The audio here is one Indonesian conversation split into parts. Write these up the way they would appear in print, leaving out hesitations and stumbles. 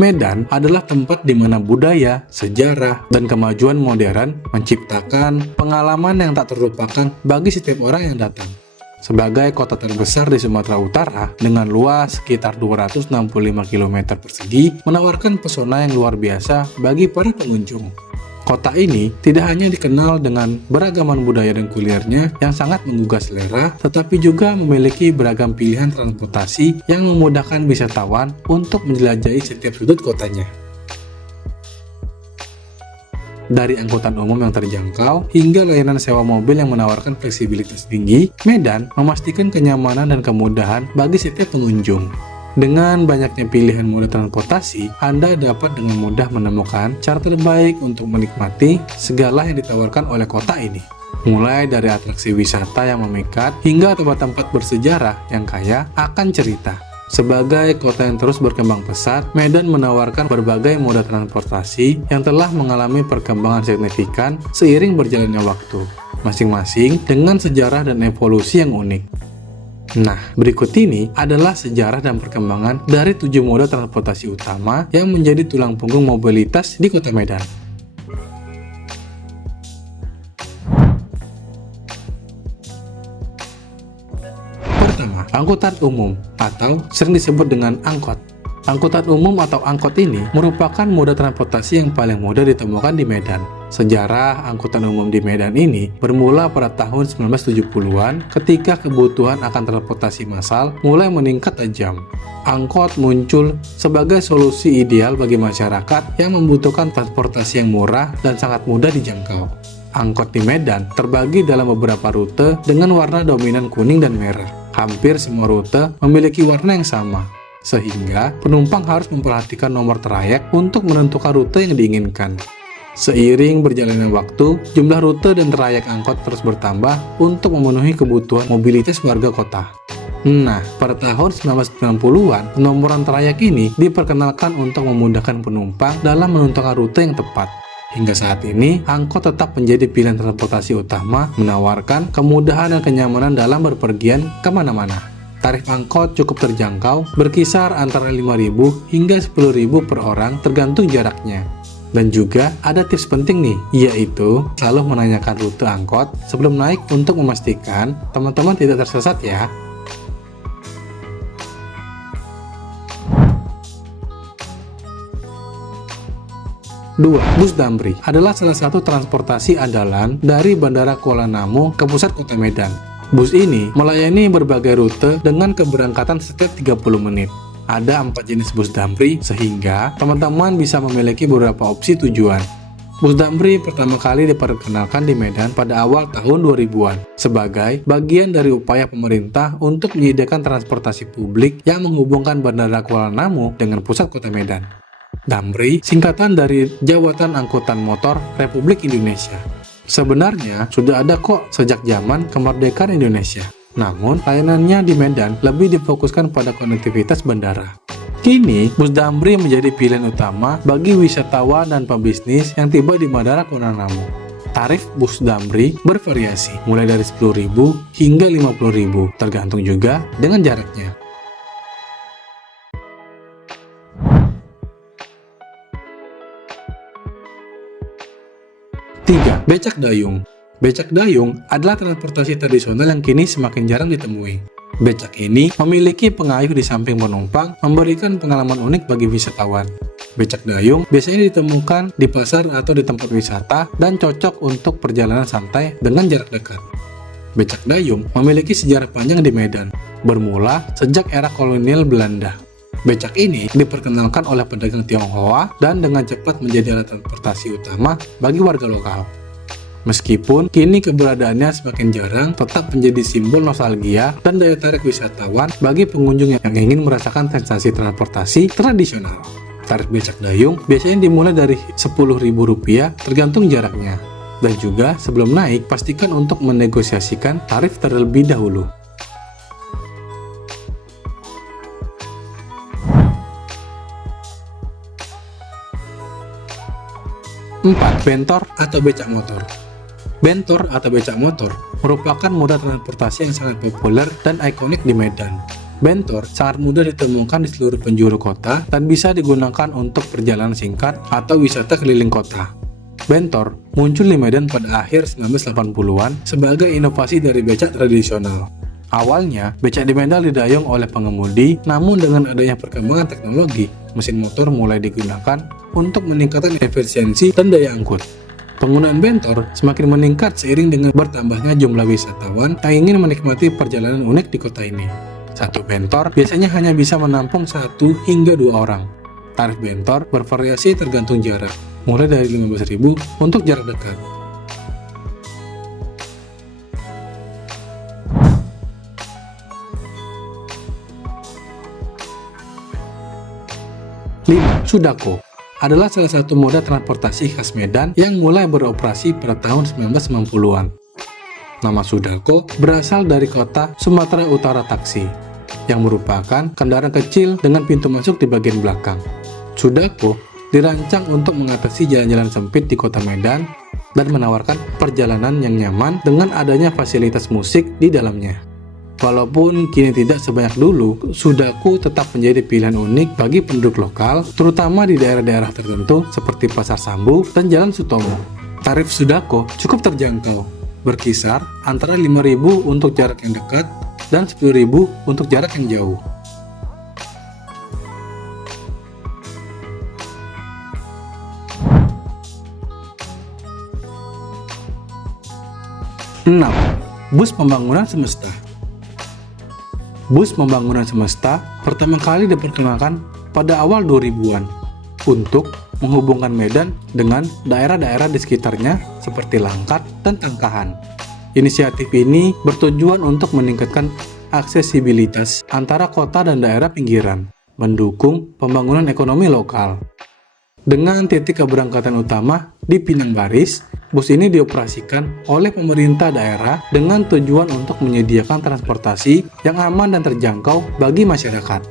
Medan adalah tempat di mana budaya, sejarah, dan kemajuan modern menciptakan pengalaman yang tak terlupakan bagi setiap orang yang datang. Sebagai kota terbesar di Sumatera Utara dengan luas sekitar 265 km persegi, menawarkan pesona yang luar biasa bagi para pengunjung. Kota ini tidak hanya dikenal dengan beragaman budaya dan kulinernya yang sangat menggugah selera, tetapi juga memiliki beragam pilihan transportasi yang memudahkan wisatawan untuk menjelajahi setiap sudut kotanya. Dari angkutan umum yang terjangkau hingga layanan sewa mobil yang menawarkan fleksibilitas tinggi, Medan memastikan kenyamanan dan kemudahan bagi setiap pengunjung. Dengan banyaknya pilihan moda transportasi, Anda dapat dengan mudah menemukan cara terbaik untuk menikmati segala yang ditawarkan oleh kota ini. Mulai dari atraksi wisata yang memikat hingga tempat-tempat bersejarah yang kaya akan cerita. Sebagai kota yang terus berkembang pesat, Medan menawarkan berbagai moda transportasi yang telah mengalami perkembangan signifikan seiring berjalannya waktu, masing-masing dengan sejarah dan evolusi yang unik. Nah, berikut ini adalah sejarah dan perkembangan dari 7 moda transportasi utama yang menjadi tulang punggung mobilitas di Kota Medan. Pertama, angkutan umum atau sering disebut dengan angkot. Angkutan umum atau angkot ini merupakan moda transportasi yang paling mudah ditemukan di Medan. Sejarah angkutan umum di Medan ini bermula pada tahun 1970-an ketika kebutuhan akan transportasi massal mulai meningkat tajam. Angkot muncul sebagai solusi ideal bagi masyarakat yang membutuhkan transportasi yang murah dan sangat mudah dijangkau. Angkot di Medan terbagi dalam beberapa rute dengan warna dominan kuning dan merah. Hampir semua rute memiliki warna yang sama, sehingga penumpang harus memperhatikan nomor trayek untuk menentukan rute yang diinginkan. Seiring berjalannya waktu, jumlah rute dan trayek angkot terus bertambah untuk memenuhi kebutuhan mobilitas warga kota. Nah, pada tahun 1990-an, penomoran trayek ini diperkenalkan untuk memudahkan penumpang dalam menentukan rute yang tepat. Hingga saat ini, angkot tetap menjadi pilihan transportasi utama, menawarkan kemudahan dan kenyamanan dalam berpergian kemana-mana. Tarif angkot cukup terjangkau, berkisar antara 5.000 hingga 10.000 per orang tergantung jaraknya. Dan juga ada tips penting nih, yaitu selalu menanyakan rute angkot sebelum naik untuk memastikan teman-teman tidak tersesat ya. Dua, bus Damri adalah salah satu transportasi andalan dari Bandara Kuala Namu ke pusat kota Medan. Bus ini melayani berbagai rute dengan keberangkatan setiap 30 menit. Ada 4 jenis bus Damri sehingga teman-teman bisa memiliki beberapa opsi tujuan. Bus Damri pertama kali diperkenalkan di Medan pada awal tahun 2000-an sebagai bagian dari upaya pemerintah untuk menyediakan transportasi publik yang menghubungkan Bandara Kuala Namu dengan pusat kota Medan. Damri singkatan dari Jawatan Angkutan Motor Republik Indonesia. Sebenarnya sudah ada kok sejak zaman kemerdekaan Indonesia. Namun, layanannya di Medan lebih difokuskan pada konektivitas bandara. Kini, bus Damri menjadi pilihan utama bagi wisatawan dan pebisnis yang tiba di Bandara Kuala Namu. Tarif bus Damri bervariasi, mulai dari 10.000 hingga 50.000, tergantung juga dengan jaraknya. Tiga, becak dayung. Becak dayung adalah transportasi tradisional yang kini semakin jarang ditemui. Becak ini memiliki pengayuh di samping penumpang, memberikan pengalaman unik bagi wisatawan. Becak dayung biasanya ditemukan di pasar atau di tempat wisata dan cocok untuk perjalanan santai dengan jarak dekat. Becak dayung memiliki sejarah panjang di Medan, bermula sejak era kolonial Belanda. Becak ini diperkenalkan oleh pedagang Tionghoa dan dengan cepat menjadi alat transportasi utama bagi warga lokal. Meskipun kini keberadaannya semakin jarang, tetap menjadi simbol nostalgia dan daya tarik wisatawan bagi pengunjung yang ingin merasakan sensasi transportasi tradisional. Tarif becak dayung biasanya dimulai dari Rp10.000 tergantung jaraknya. Dan juga sebelum naik, pastikan untuk menegosiasikan tarif terlebih dahulu. 4. Bentor atau becak motor. Bentor atau becak motor merupakan moda transportasi yang sangat populer dan ikonik di Medan. Bentor sangat mudah ditemukan di seluruh penjuru kota dan bisa digunakan untuk perjalanan singkat atau wisata keliling kota. Bentor muncul di Medan pada akhir 1980-an sebagai inovasi dari becak tradisional. Awalnya, becak di Medan didayung oleh pengemudi, namun dengan adanya perkembangan teknologi, mesin motor mulai digunakan untuk meningkatkan efisiensi dan daya angkut. Penggunaan bentor semakin meningkat seiring dengan bertambahnya jumlah wisatawan yang ingin menikmati perjalanan unik di kota ini. Satu bentor biasanya hanya bisa menampung 1 hingga 2 orang. Tarif bentor bervariasi tergantung jarak, mulai dari 15.000 untuk jarak dekat. Sudako adalah salah satu moda transportasi khas Medan yang mulai beroperasi pada tahun 1990-an. Nama Sudako berasal dari kota Sumatera Utara Taksi, yang merupakan kendaraan kecil dengan pintu masuk di bagian belakang. Sudako dirancang untuk mengatasi jalan-jalan sempit di kota Medan dan menawarkan perjalanan yang nyaman dengan adanya fasilitas musik di dalamnya. Walaupun kini tidak sebanyak dulu, Sudako tetap menjadi pilihan unik bagi penduduk lokal, terutama di daerah-daerah tertentu seperti Pasar Sambu dan Jalan Sutomo. Tarif Sudako cukup terjangkau, berkisar antara 5.000 untuk jarak yang dekat dan 10.000 untuk jarak yang jauh. Bus Pembangunan Semesta. Bus Pembangunan Semesta pertama kali diperkenalkan pada awal 2000-an untuk menghubungkan Medan dengan daerah-daerah di sekitarnya seperti Langkat dan Tangkahan. Inisiatif ini bertujuan untuk meningkatkan aksesibilitas antara kota dan daerah pinggiran, mendukung pembangunan ekonomi lokal. Dengan titik keberangkatan utama di Pinang Baris, bus ini dioperasikan oleh pemerintah daerah dengan tujuan untuk menyediakan transportasi yang aman dan terjangkau bagi masyarakat.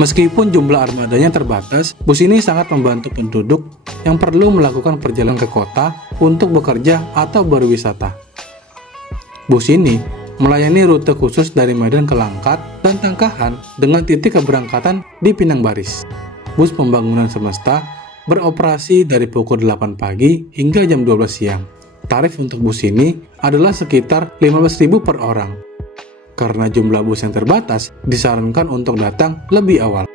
Meskipun jumlah armadanya terbatas, bus ini sangat membantu penduduk yang perlu melakukan perjalanan ke kota untuk bekerja atau berwisata. Bus ini melayani rute khusus dari Medan ke Langkat dan Tangkahan dengan titik keberangkatan di Pinang Baris. Bus Pembangunan Semesta beroperasi dari pukul 8 pagi hingga jam 12 siang. Tarif untuk bus ini adalah sekitar 15.000 per orang. Karena jumlah bus yang terbatas, disarankan untuk datang lebih awal.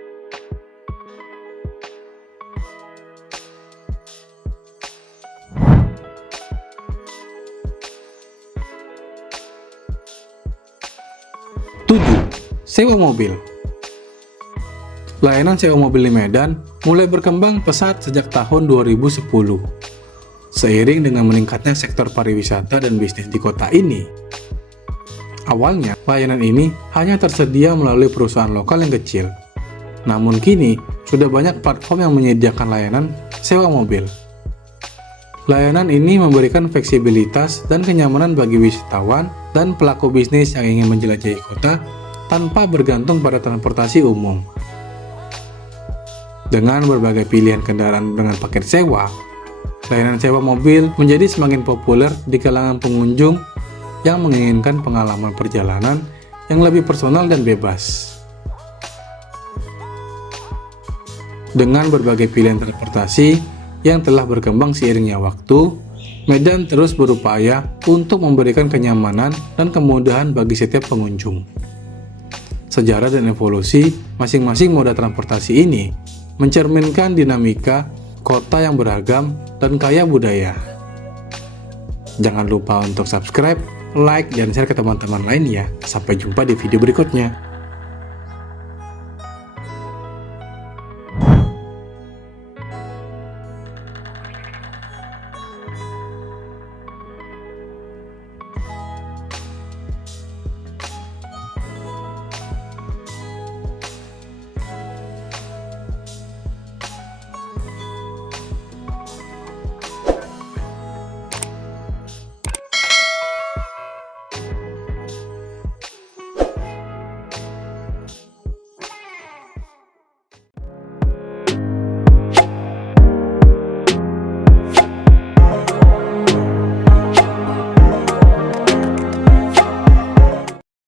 Sewa mobil. Layanan sewa mobil di Medan mulai berkembang pesat sejak tahun 2010. Seiring dengan meningkatnya sektor pariwisata dan bisnis di kota ini. Awalnya, layanan ini hanya tersedia melalui perusahaan lokal yang kecil. Namun kini, sudah banyak platform yang menyediakan layanan sewa mobil. Layanan ini memberikan fleksibilitas dan kenyamanan bagi wisatawan dan pelaku bisnis yang ingin menjelajahi kota tanpa bergantung pada transportasi umum. Dengan berbagai pilihan kendaraan dengan paket sewa, layanan sewa mobil menjadi semakin populer di kalangan pengunjung yang menginginkan pengalaman perjalanan yang lebih personal dan bebas. Dengan berbagai pilihan transportasi yang telah berkembang seiringnya waktu, Medan terus berupaya untuk memberikan kenyamanan dan kemudahan bagi setiap pengunjung. Sejarah dan evolusi masing-masing moda transportasi ini mencerminkan dinamika kota yang beragam dan kaya budaya. Jangan lupa untuk subscribe, like, dan share ke teman-teman lain ya. Sampai jumpa di video berikutnya.